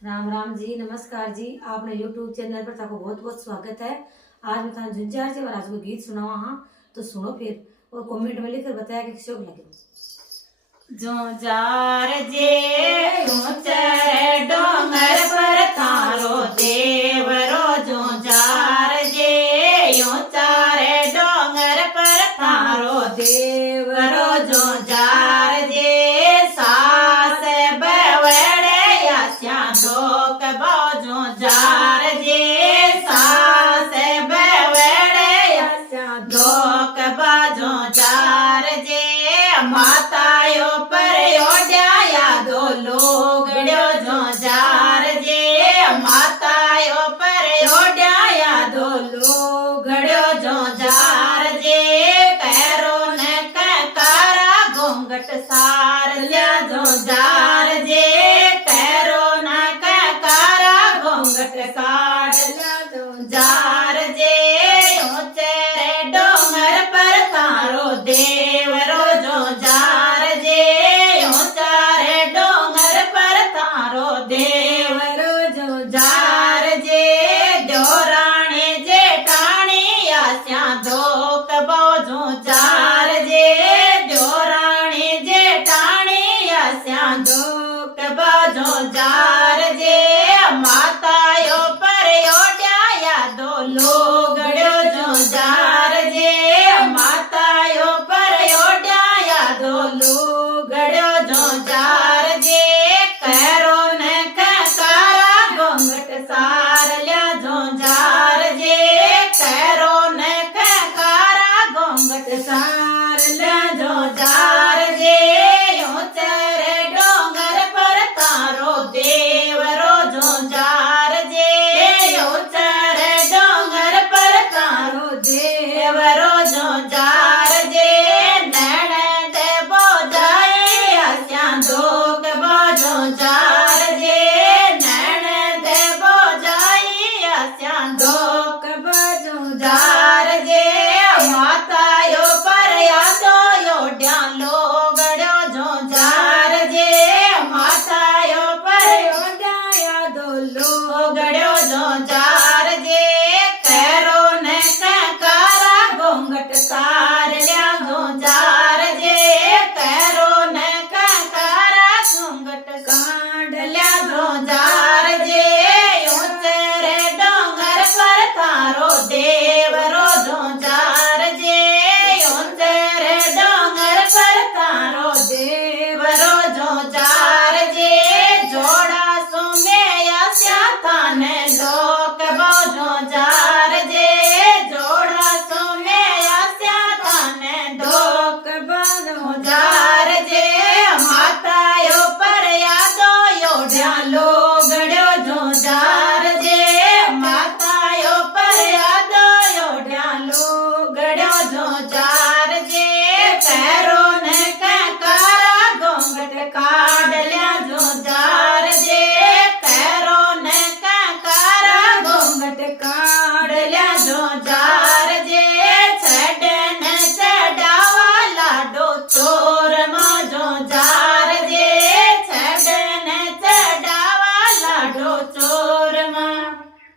राम राम जी, नमस्कार जी। आपने YouTube channel पर ताको बहुत बहुत स्वागत है। आज मैं थाने झुंझार जी और आज को गीत सुनावा हाँ, तो सुनो फिर और कमेंट में लिखकर बताया कि किसी को लगे। झुंझार जे ऊंचे डोंगर पर थारो देवरो झुंझार जे ऊंचा रे डोंगर पर थारो देवरो झुंझार जे सास बवड़े आस्या धोक बाव झुंझार जे सास बवड़े आस्या धोक बाव झुंझार जे मातायो पर ओढ़ाया दो लोगड़ो झुंझार जे मातायो पर ओढ़ाया दो लोग